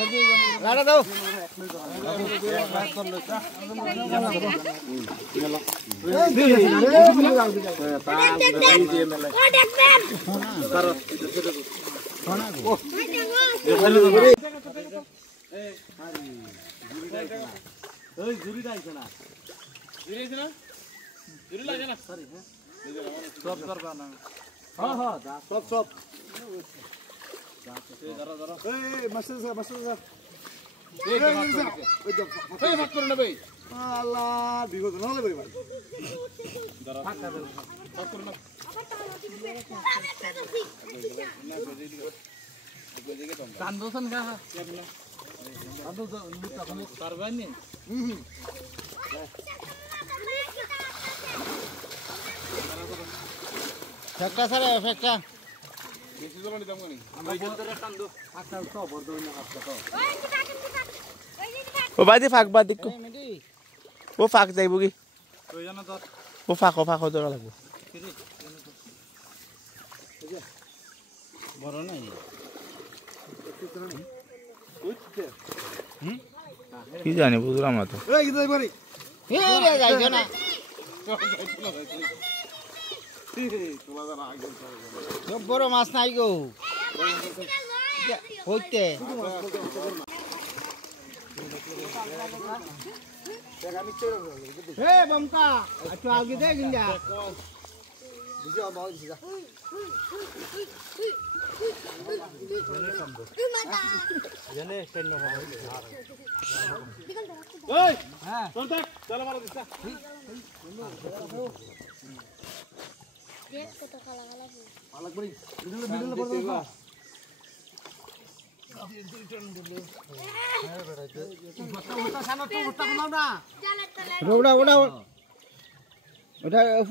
লাড়া দাও সব ফেক্কা স্যার ফেক্কা ও বাদি ফাঁক বাদ দিক ও ফাঁক যাইব কি ও ফাঁক ধরা লাগবে বড় নাই কি জানি বুঝলাম না তো যাইছো না বড় মাছ নাই গো হইতে বমকা একটু আগে দে গিন্দা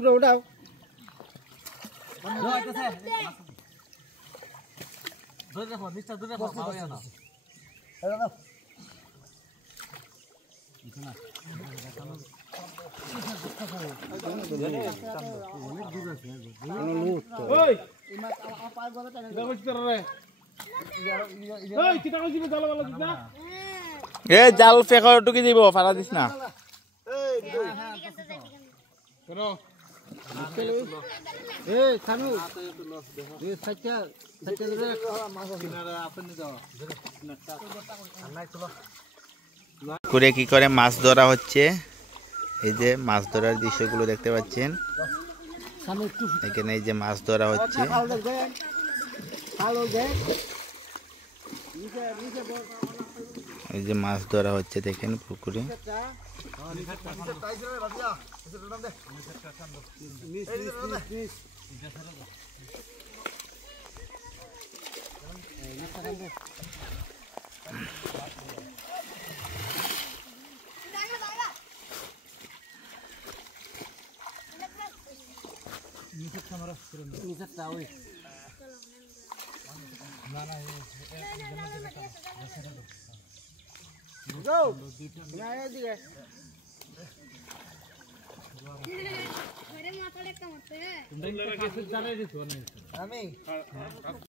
উঠাও এ জাল ফেকর টুকি দিব ফালা দিস না করে কি করে মাছ ধরা হচ্ছে এই যে মাছ ধরার দৃশ্যগুলো দেখতে পাচ্ছেন এখানে এই যে মাছ ধরা হচ্ছে এই যে মাছ ধরা হচ্ছে দেখেন পুকুরে আমি